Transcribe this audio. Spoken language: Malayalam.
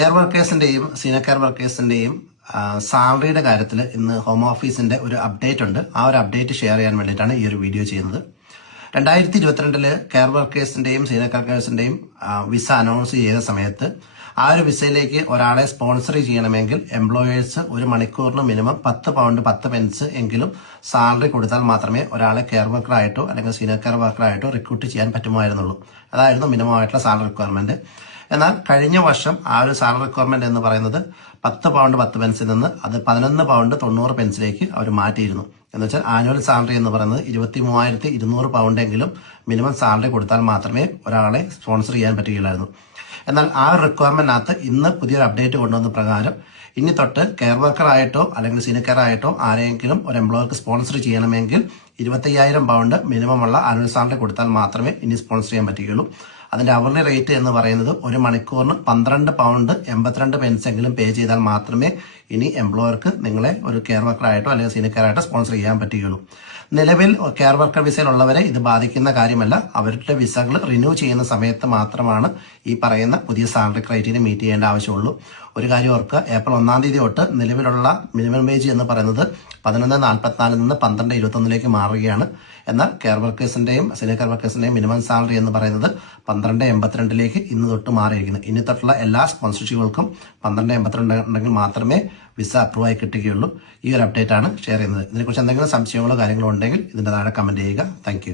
കെയർ വർക്കേഴ്സിന്റെയും സീനിയർ കെയർ വർക്കേഴ്സിന്റെയും സാലറിയുടെ കാര്യത്തിൽ ഇന്ന് ഹോം ഓഫീസിന്റെ ഒരു അപ്ഡേറ്റ് ഉണ്ട്. ആ ഒരു അപ്ഡേറ്റ് ഷെയർ ചെയ്യാൻ വേണ്ടിയിട്ടാണ് ഈ ഒരു വീഡിയോ ചെയ്യുന്നത്. 2022 കെയർ വർക്കേഴ്സിന്റെയും സീനിയർ കെയർ വർക്കേഴ്സിന്റെയും വിസ അനൗൺസ് ചെയ്ത സമയത്ത് ആ ഒരു വിസയിലേക്ക് ഒരാളെ സ്പോൺസർ ചെയ്യണമെങ്കിൽ എംപ്ലോയേഴ്സ് ഒരു മണിക്കൂറിന് മിനിമം 10 പൗണ്ട് 10 പെൻസ് എങ്കിലും സാലറി കൊടുത്താൽ മാത്രമേ ഒരാളെ കെയർ വർക്കറായിട്ടോ അല്ലെങ്കിൽ സീനിയർ കെയർ വർക്കറായിട്ടോ റിക്രൂട്ട് ചെയ്യാൻ പറ്റുമായിരുന്നുള്ളൂ. അതായിരുന്നു മിനിമം ആയിട്ടുള്ള സാലറി റിക്വയർമെന്റ്. എന്നാൽ കഴിഞ്ഞ വർഷം ആ ഒരു സാലറി റിക്വയർമെന്റ് എന്ന് പറയുന്നത് 10 പൗണ്ട് 10 പെൻസിൽ നിന്ന് അത് 11 പൗണ്ട് 90 പെൻസിലേക്ക് അവർ മാറ്റിയിരുന്നു. എന്ന് വെച്ചാൽ ആനുവൽ സാലറി എന്ന് പറയുന്നത് 23,200 പൗണ്ട് എങ്കിലും മിനിമം സാലറി കൊടുത്താൽ മാത്രമേ ഒരാളെ സ്പോൺസർ ചെയ്യാൻ പറ്റുകയുള്ളായിരുന്നു. എന്നാൽ ആ റിക്വയർമെന്റിനകത്ത് ഇന്ന് പുതിയൊരു അപ്ഡേറ്റ് കൊണ്ടുവന്ന പ്രകാരം ഇനി തൊട്ട് കെയർ വർക്കർ ആയിട്ടോ അല്ലെങ്കിൽ സീനിയർ കെയർ ആയിട്ടോ ആരെങ്കിലും ഒരു എംപ്ലോയർക്ക് സ്പോൺസർ ചെയ്യണമെങ്കിൽ 25,000 പൗണ്ട് മിനിമം ഉള്ള ആനുവൽ സാലറി കൊടുത്താൽ മാത്രമേ ഇനി സ്പോൺസർ ചെയ്യാൻ പറ്റുകയുള്ളൂ. അതിന്റെ അവർലി റേറ്റ് എന്ന് പറയുന്നത് ഒരു മണിക്കൂറിന് 12 പൗണ്ട് 82 പെൻസ് എങ്കിലും പേ ചെയ്താൽ മാത്രമേ ഇനി എംപ്ലോയർക്ക് നിങ്ങളെ ഒരു കെയർ വർക്കർ ആയിട്ടോ അല്ലെങ്കിൽ സീനിയർ കെയർ ആയിട്ടോ സ്പോൺസർ ചെയ്യാൻ പറ്റുകയുള്ളൂ. നിലവിൽ കെയർ വർക്കർ വിസയിലുള്ളവരെ ഇത് ബാധിക്കുന്ന കാര്യമല്ല. അവരുടെ വിസകൾ റിന്യൂ ചെയ്യുന്ന സമയത്ത് മാത്രമാണ് ഈ പറയുന്ന പുതിയ സാലറി ക്രൈറ്റീരിയ മീറ്റ് ചെയ്യേണ്ട ആവശ്യമുള്ളൂ. ഒരു കാര്യം ഓർക്കുക, ഏപ്രിൽ 1 തീയതി തൊട്ട് നിലവിലുള്ള മിനിമം വേജ് എന്ന് പറയുന്നത് 11.44 നിന്ന് 12.21 മാറുകയാണ്. എന്നാൽ കെയർ വർക്കേഴ്സിന്റെയും സീനിയർ കെയർ വർക്കേഴ്സിന്റെയും മിനിമം സാലറി എന്ന് പറയുന്നത് 12.82 ഇന്ന് തൊട്ട് മാറിയിരിക്കുന്നു. ഇനി തൊട്ടുള്ള എല്ലാ സ്പോൺസർഷിപ്പുകൾക്കും 12.82 ഉണ്ടെങ്കിൽ മാത്രമേ വിസ അപ്രൂവ് ആയി കിട്ടുകയുള്ളൂ. ഈ ഒരു അപ്ഡേറ്റ് ആണ് ഷെയർ ചെയ്യുന്നത്. ഇതിനെക്കുറിച്ച് എന്തെങ്കിലും സംശയങ്ങളോ കാര്യങ്ങളോ ഉണ്ടെങ്കിൽ ഇതിന്റെ താഴെ കമന്റ് ചെയ്യുക. താങ്ക്